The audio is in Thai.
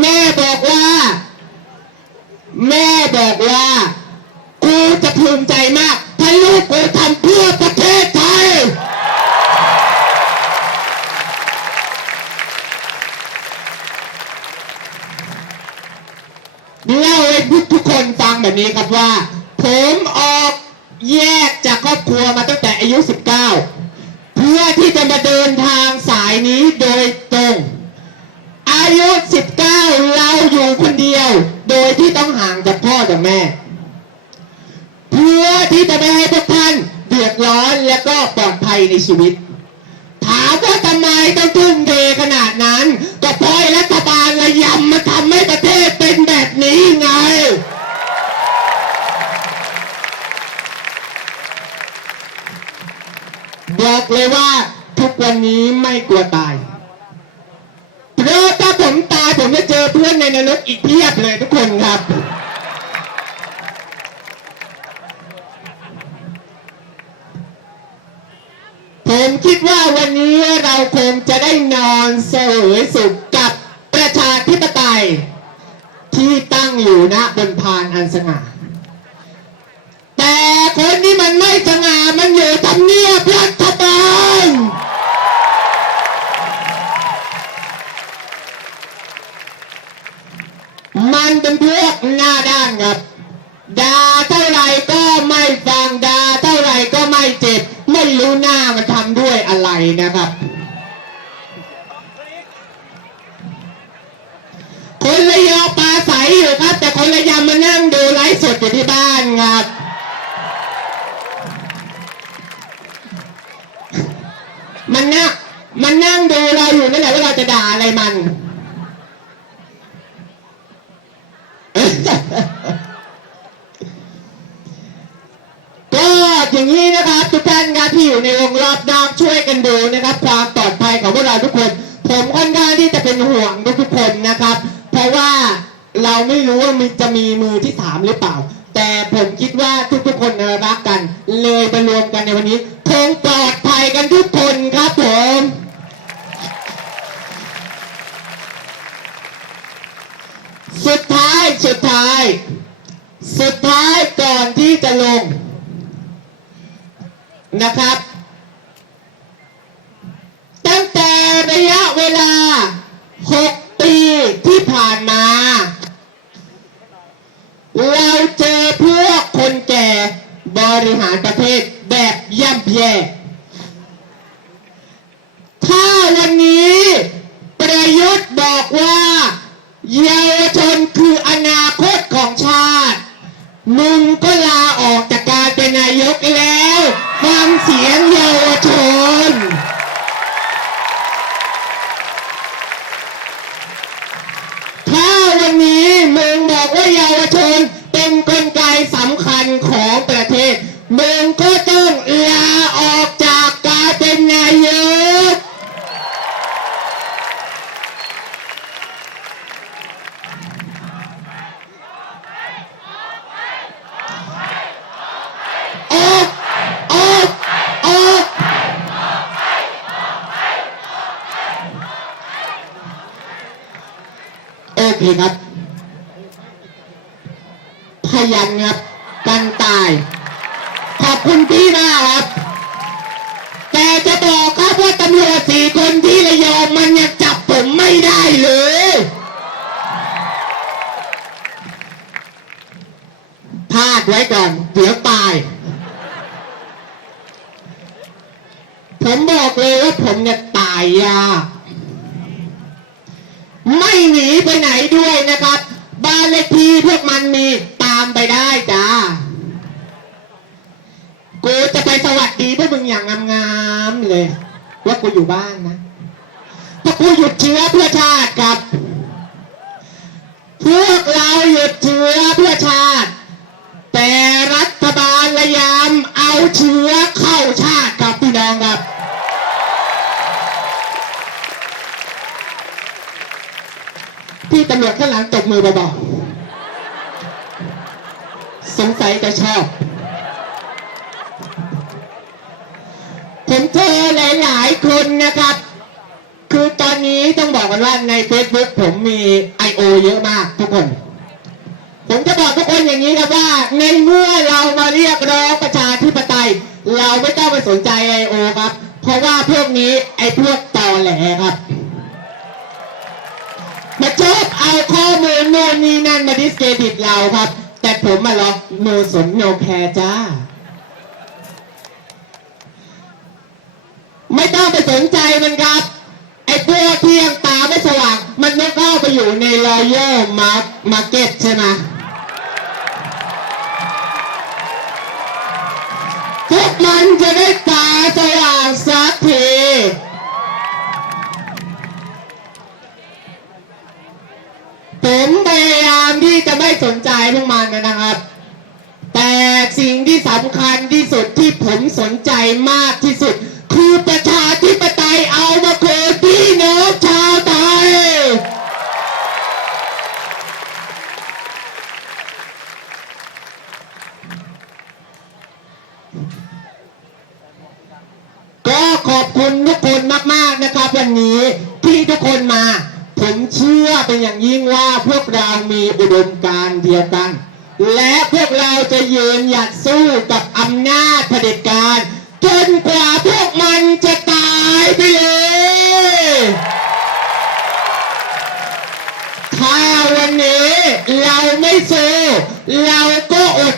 แม่บอกว่า แม่บอกว่า กูจะภูมิใจมากถ้าลูกกูทำเพื่อประเทศไทย เล่าให้ทุกคนฟังแบบนี้ครับว่า ผมออกแยกจากครอบครัวมาตั้งแต่อายุ 19 เพื่อที่จะมาเดินทางสายนี้โดย แม่ เพื่อที่จะไม่ให้พวกท่านเดือดร้อนและก็ปลอดภัยในชีวิต ถามว่าทำไมต้องทุ่มเทขนาดนั้น ก็เพราะรัฐบาลระยำมาทำให้ประเทศเป็นแบบนี้ไงบอกเลยว่าทุกวันนี้ไม่กลัวตาย เพราะถ้าผมตายผมจะเจอเพื่อนในนรกอีกเพียบเลยทุกคนครับ คิดว่าวันนี้เราคงจะได้นอนเสวยสุขกับประชาธิปไตย ที่ตั้งอยู่ณบนพานอันสง่าแต่คนที่มันไม่สง่ามันอยู่ทำเนียบรัฐบาลมันเป็นพวกหน้าด้านครับด่า นะครับคนระยองปลาใสอยู่ครับ แต่คนระยำมานั่งดูไลฟ์สดอยู่ที่บ้านครับมันนั่งมันนั่งดูเราอยู่นั่นแหละว่าเราจะด่าอะไรมัน อย่างนี้นะครับทุกท่านครับที่อยู่ในวงรอบนอกช่วยกันดูนะครับ ความปลอดภัยของพวกเราทุกคน ผมค่อนข้างที่จะเป็นห่วงทุกคนนะครับ เพราะว่าเราไม่รู้ว่ามันจะมีมือที่สามหรือเปล่า แต่ผมคิดว่าทุกๆคนรักกัน เลยมารวมกันในวันนี้คงปลอดภัยกันทุกคนครับผมสุดท้ายสุดท้าย สุดท้ายก่อนที่จะลง นะครับ ตั้งแต่ระยะเวลา 6 บอกว่าเยาวชนเป็นกลไกสำคัญของประเทศมึงก็ต้องลาออกจากการเป็นนายกโอเคครับ ยันครับกันตาย ขอบคุณพี่มากครับ แต่จะบอกครับว่าตำรวจสี่คนที่ระยองมันยังจับผมไม่ได้เลยพลาดไว้ก่อน เดี๋ยวตาย ผมบอกเลยว่าผมเนี่ยตายยาไม่หนีไปไหนด้วยนะครับ บ้านเลขที่พวกมันมีามไปได้จ้า กูจะไปสวัสดีพวกมึงอย่างงามๆเลย ว่ากูอยู่บ้านนะเพราะกูหยุดเชื้อเพื่อชาติครับ พวกเราหยุดเชื้อเพื่อชาติ แต่รัฐบาลพยายามเอาเชื้อเข้าชาติครับพี่น้องครับพี่ตำรวจข้างหลังตบมือเบาๆ สงสัยจะชอบผมเจอหลายๆคนนะครับ คือตอนนี้ต้องบอกกันว่าใน Facebook ผมมี I.O. โอเยอะมากทุกคน ผมจะบอกทุกคนอย่างนี้ครับว่า ในเมื่อเรามาเรียกร้องประชาธิปไตย เราไม่ต้องไปสนใจไอโอครับ เพราะว่าพวกนี้ไอพวกตอแหลครับมาชอบเอาข้อมูลโน่นนี่นั่นมาดิสเครดิตเราครับ ผมมาล็อกโนสนโนแคร์จ้า ไม่ต้องไปสนใจมันครับ ไอ้พวกที่ยังตาไม่สว่าง มันไม่เข้าไปอยู่ในรอยัลมาร์มาร์เก็ตใช่ไหมพวกมันจะได้ตาสว่างสักที สนใจพวกมันนะครับ แต่สิ่งที่สำคัญที่สุดที่ผมสนใจมากที่สุด คือประชาธิปไตยเอามาโคพี่น้องชาวไทยก็ขอบคุณทุกคนมาก ๆ นะครับ วันนี้ที่ทุกคนมา ผมเชื่อเป็นอย่างยิ่งว่า ดมการเดียวกัน และพวกเราจะยืนหยัดสู้กับอำนาจเผด็จการจนกว่าพวกมันจะตายไปเลยถ้าวันนี้เราไม่สู้เราก็อด